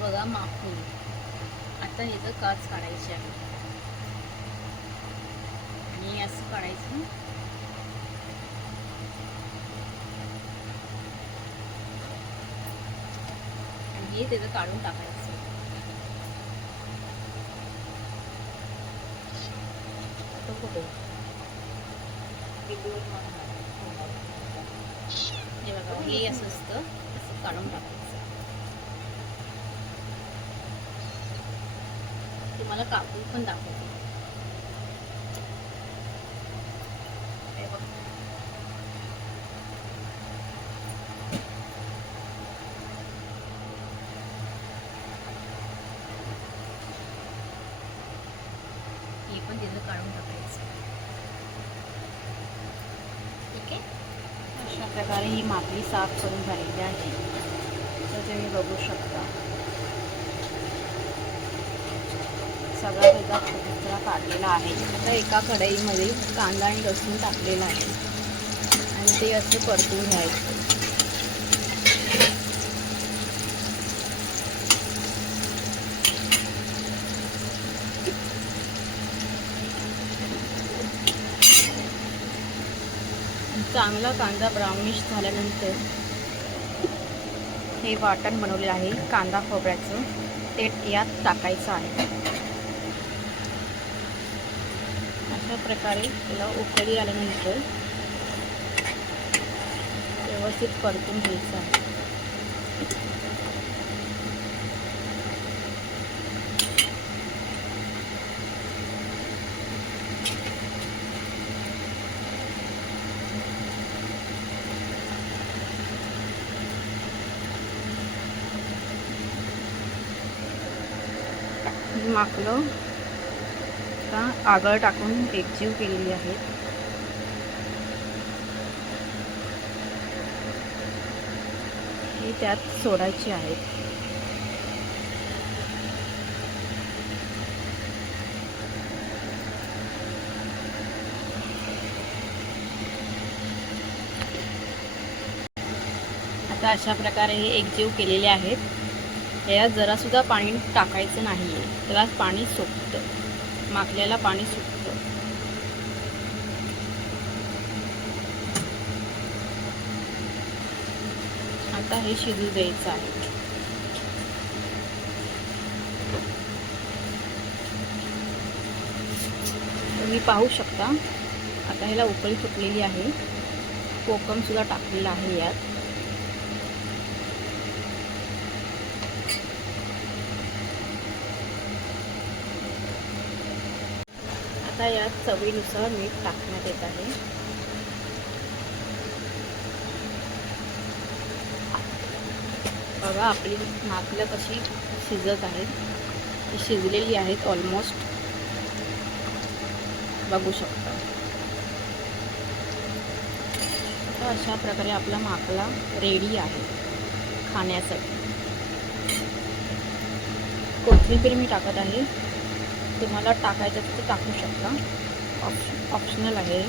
बघा माखून आता ह्याचं काच काढायचे आहे. आणि असं काढायचं. आणि हे त्याचं काढून टाकायचं. तो हे बघा हे असं असतं. असं काढून टाकायचं. तुम्हाला कापून पण दाखवते हे पण तिथं काढून टाकायचं. ठीक आहे? अशा प्रकारे ही माती साफ करून झालेली आहे. तर तुम्ही बघू शकता. सगळा त्याचा कचरा काढलेला आहे. आता एका कढईमध्ये कांदा आणि लसूण टाकलेला आहे. आणि ते असं परतून घ्यायचं. चांगला कांदा ब्राउनिश झाल्यानंतर हे वाटण बनवले आहे कांदा खोबऱ्याचं. ते यात टाकायचं आहे. अशा प्रकारे त्याला उकळी आल्यानंतर व्यवस्थित परतून घ्यायचं आहे. माकलं आता आगळ टाकून एकजीव केलेली आहे. ही त्यात सोडायची आहेत आता अशा प्रकारे हे एकजीव केलेले आहेत. यात जरासुद्धा पाणी टाकायचं नाही आहे त्याला पाणी सोपतं. माकल्याला पाणी सुटतं. आता हे शिजू द्यायचं आहे. तुम्ही पाहू शकता आता ह्याला उकळी फुटलेली आहे. कोकम सुद्धा टाकलेला आहे यात. आता यात चवीनुसार मीठ टाकण्यात येत आहे. बघा आपली माकलं कशी शिजत आहेत ती शिजलेली आहेत ऑलमोस्ट बघू शकता. तर अशा प्रकारे आपला माकला रेडी आहे खाण्यासाठी. कोथिंबीर मी टाकत आहे. तुम्हाला टाकायचं तर टाकू शकता. ऑप्श ऑप्शनल आहे.